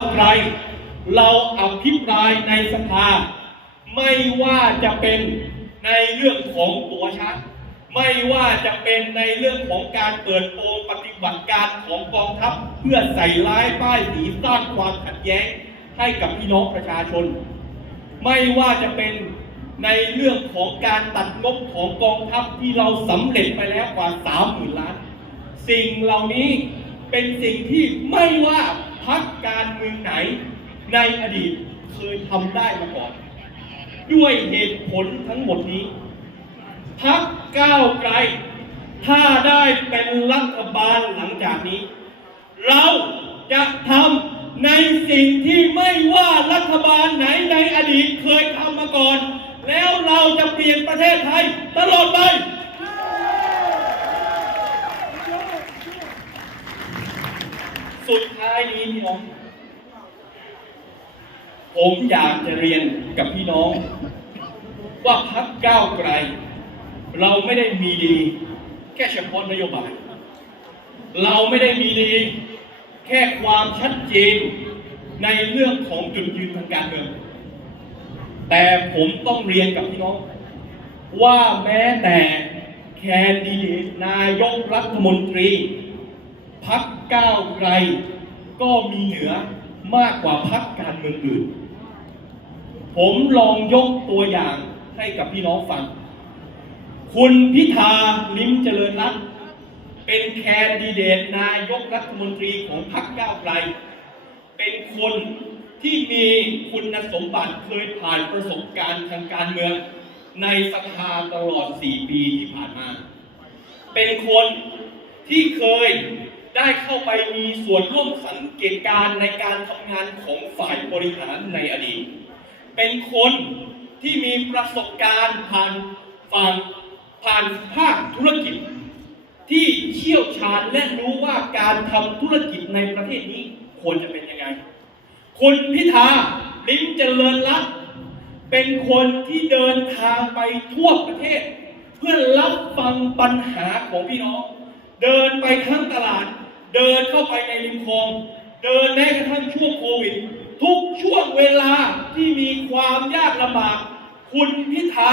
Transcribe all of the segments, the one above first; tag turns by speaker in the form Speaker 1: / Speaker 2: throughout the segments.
Speaker 1: ใครเราอภิปรายในสภา ไม่ว่าจะเป็นในเรื่องของตัวชัดไม่ว่าจะเป็นในเรื่องของการเปิดโปงปฏิบัติการของกองทัพ เพื่อใส่ร้ายป้ายสีสร้างความขัดแย้งให้กับพี่น้องประชาชน ไม่ว่าจะเป็นในเรื่องของการตัดงบของกองทัพที่เราสำเร็จไปแล้วกว่า3 0,000ล้าน สิ่งเหล่านี้เป็นสิ่งที่ไม่ว่า พักการเมืองไหนในอดีตเคยทำได้มาก่อน ด้วยเหตุผลทั้งหมดนี้ พักก้าวไกล ถ้าได้เป็นรัฐบาลหลังจากนี้ เราจะทำในสิ่งที่ไม่ว่ารัฐบาลไหนในอดีตเคยทำมาก่อน แล้วเราจะเปลี่ยนประเทศไทยตลอดไป สุดท้ายนี้พี่น้อง ผมอยากจะเรียนกับพี่น้อง ว่าพักก้าวไกล เราไม่ได้มีดี แค่เฉพาะนโยบาย เราไม่ได้มีดี แค่ความชัดเจนในเรื่องของจุดยืนทางการเมือง แต่ผมต้องเรียนกับพี่น้อง ว่าแม้แต่แคนดิเดตนายกรัฐมนตรี พักก้าวไกล ก็มีเหนือมากกว่าพักการเมืองอื่น ผมลองยกตัวอย่างให้กับพี่น้องฟัง คุณพิธาลิ้มเจริญรัตน์เป็นแคนดิเดตนายกรัฐมนตรีของพรรคก้าวไกล เป็นคนที่มีคุณสมบัติเคยผ่านประสบการณ์ทางการเมือง ในสภาตลอด 4 ปีที่ผ่านมา เป็นคนที่เคย ได้เข้าไปมีส่วนร่วมสังเกตการในการทำงานของฝ่ายบริหารในอดีต เป็นคนที่มีประสบการณ์ผ่านฝ่านผ่านภาคธุรกิจ ที่เชี่ยวชาญและรู้ว่าการทำธุรกิจในประเทศนี้ควรจะเป็นยังไง คุณพิธาลิ้มเจริญรัตเป็นคนที่เดินทางไปทั่วประเทศ เพื่อรับฟังปัญหาของพี่น้อง เดินไปทั้งตลาด เดินเข้าไปในริมคลอง เดินแม้กระทั่งช่วงโควิด ทุกช่วงเวลาที่มีความยากลำบาก คุณพิธา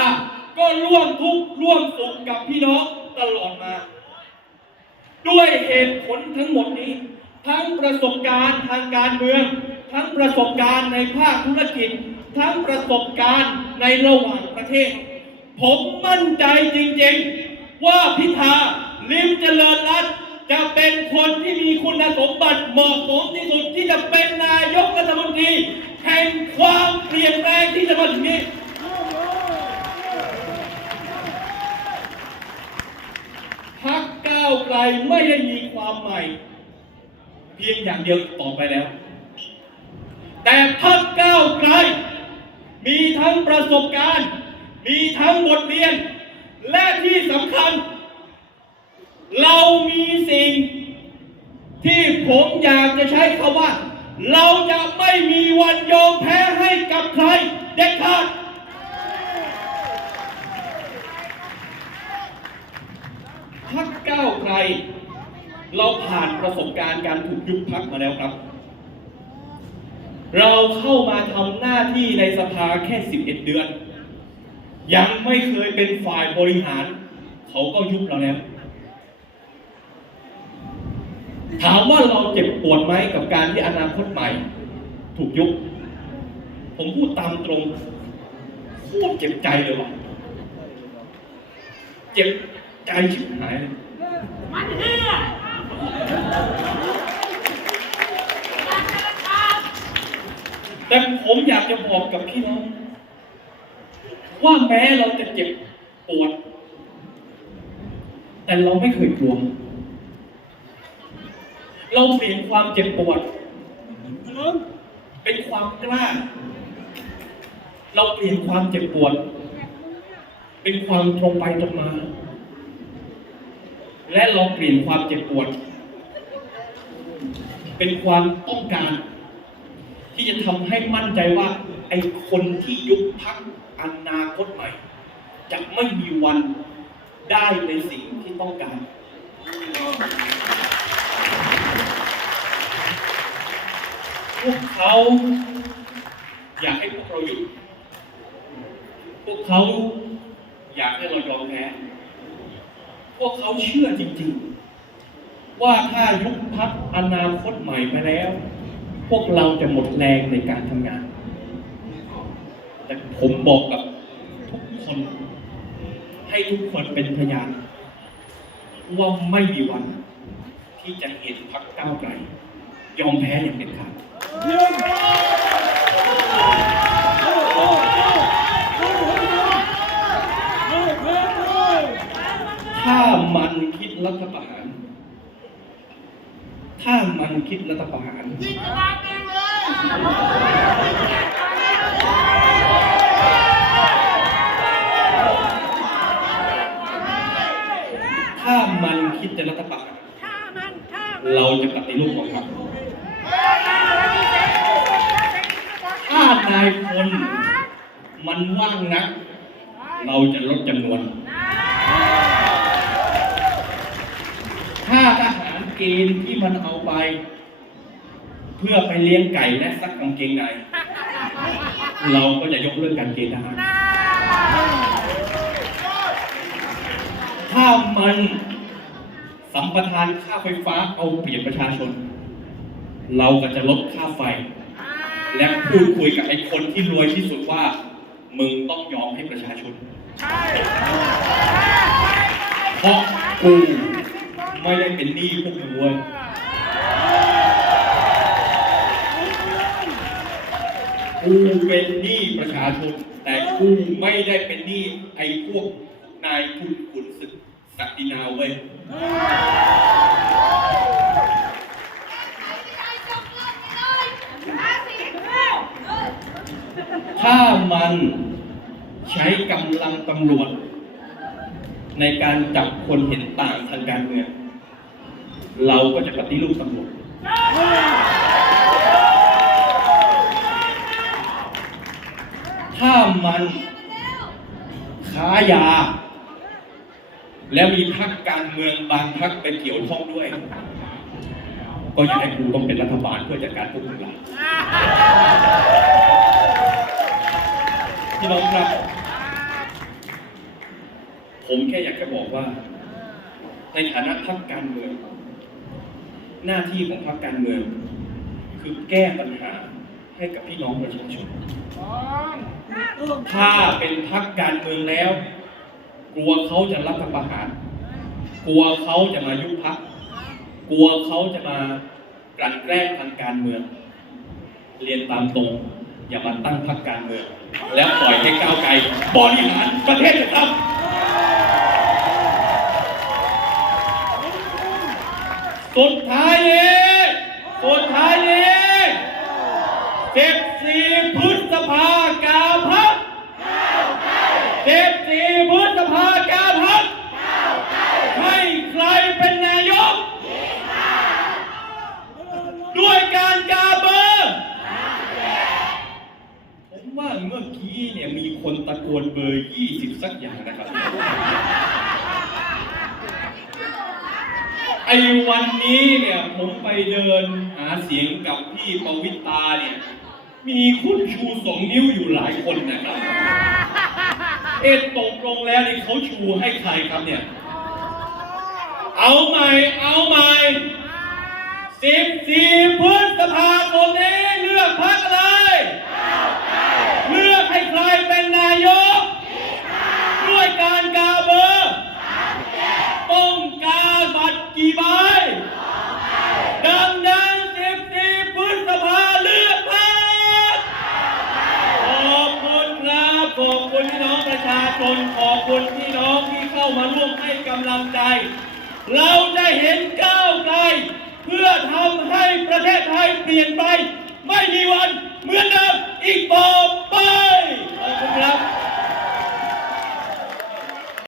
Speaker 1: ก็ร่วมทุกข์ร่วมสุขกับพี่น้องตลอดมา ด้วยเหตุผลทั้งหมดนี้ ทั้งประสบการณ์ทางการเมือง ทั้งประสบการณ์ในภาคธุรกิจ ทั้งประสบการณ์ในระหว่างประเทศ ผมมั่นใจจริงๆ ว่าพิธาลิมเจริญรัตน์ จะเป็นคนที่มีคุณสมบัติเหมาะสมที่สุดที่จะเป็นนายกรัฐมนตรีแห่งความเปลี่ยนแปลงที่จะมาถึงนี้พักก้าวไกลไม่ได้มีความใหม่ เพียงอย่างเดียวต่อไปแล้ว แต่พักก้าวไกล มีทั้งประสบการณ์ มีทั้งบทเรียน และที่สำคัญ เรามีสิ่งที่ผมอยากจะใช้คำว่า เราจะไม่มีวันยอมแพ้ให้กับใครเด็ดขาดพักก้าวไกล เราผ่านประสบการณ์การถูกยุบพักมาแล้วครับ เราเข้ามาทำหน้าที่ในสภาแค่ 11 เดือน ยังไม่เคยเป็นฝ่ายบริหาร เขาก็ยุบเราแล้ว ถามว่าเราเจ็บปวดไหมกับการที่อนาคตใหม่ ถูกยุบผมพูดตามตรงโคตรเจ็บใจเลยว่ะเจ็บใจชิบหายเลย
Speaker 2: มันเฮีย
Speaker 1: แต่ผมอยากจะบอกกับพี่น้อง ว่าแม้เราจะเจ็บปวด แต่เราไม่เคยกลัว เราเปลี่ยนความเจ็บปวดเป็นความกล้า เราเปลี่ยนความเจ็บปวด เป็นความตรงไปตรงมา และเราเปลี่ยนความเจ็บปวด เป็นความต้องการ ที่จะทำให้มั่นใจว่า ไอ้คนที่ยุบพักอนาคตใหม่ จะไม่มีวันได้ในสิ่งที่ต้องการ
Speaker 2: ม
Speaker 1: วกเขาอยากให้พวกเราหยุดพวกเขาอยากให้เรายอมแพ้ พวกเขาเชื่อจริงๆ ว่าถ้ายุบพักอนาคตใหม่ไปแล้ว พวกเราจะหมดแรงในการทำงาน แต่ผมบอกกับทุกคน ให้ทุกคนเป็นพยานว่าไม่มีวันที่จะเห็นพักก้าวไกลยอมแพ้อย่างเด็ดขาด ถ้ามันคิดรัฐประหาร ถ้ามันคิดรัฐประหารถ้ามันคิดจะรัฐประหารเราจะปฏิรูปกองทัพานายพลมันว่างนักเราจะลดจำนวน ถ้าทหารเกณฑ์ที่มันเอาไป เพื่อไปเลี้ยงไก่และซักกางเกงใน เราก็จะยกเลิกการเกณฑ์ทหารถ้ามันสัมปทานค่าไฟฟ้าเอาเปรียบประชาชน เราก็จะลดค่าไฟ และพูดคุยกับไอ้คนที่รวยที่สุดว่า มึงต้องยอมให้ประชาชน เพราะกูไม่ได้เป็นหนี้พวกมึงเว้ยกูเป็นหนี้ประชาชน แต่กูไม่ได้เป็นหนี้ไอ้พวกนายทุนขุนศึกศักดินาเว้ย ถ้ามัน ใช้กำลังตำรวจ ในการจับคนเห็นต่างทางการเมืองเราก็จะปฏิรูปตำรวจ ถ้ามันค้ายา แล้วมีพรรคการเมืองบางพรรคไปเกี่ยวข้องด้วย ก็อยากให้กูต้องเป็นรัฐบาลเพื่อจัดการพวกมึงละ พี่น้องครับ ผมแค่อยากจะบอกว่า ในฐานะพรรคการเมือง หน้าที่ของพรรคการเมือง คือแก้ปัญหาให้กับพี่น้องประชาชนถ้าเป็นพรรคการเมืองแล้ว กลัวเขาจะรัฐประหาร กลัวเขาจะมายุบพรรคกลัวเขาจะมากลั่นแกล้งทางการเมือง เรียนตามตรง อย่ามาตั้งพรรคการเมืองแล้วปล่อยให้ก้าวไกลบริหารประเทศนะครับ สุดท้ายนี้สุดท้ายนี้สิบสี่พฤษภากาพักสิบสี่พฤษภากาพักให้ใครเป็นนายก ด้วยการกาเบอร์ ผมว่าเมื่อกี้เนี่ยมีคนตะโกนเบอร์ 20 สักอย่างนะครับ ไอ้วันนี้เนี่ยผมไปเดินหาเสียงกับพี่ปวิตาเนี่ย มีคุณชูสองนิ้วอยู่หลายคนนะครับ เอ็ดตกลงแล้วนี่เขาชูให้ใครครับเนี่ย เอาใหม่ เอาใหม่สิบสี่พฤษภาคมนี้เลือกพักอะไร ขอบคุณพี่น้องประชาชนขอบคุณพี่น้องที่เข้ามาร่วมให้กำลังใจ เราจะเห็นก้าวไกลเพื่อทำให้ประเทศไทยเปลี่ยนไป ไม่มีวันเหมือนเดิมอีกต่อไปขอบคุณครับ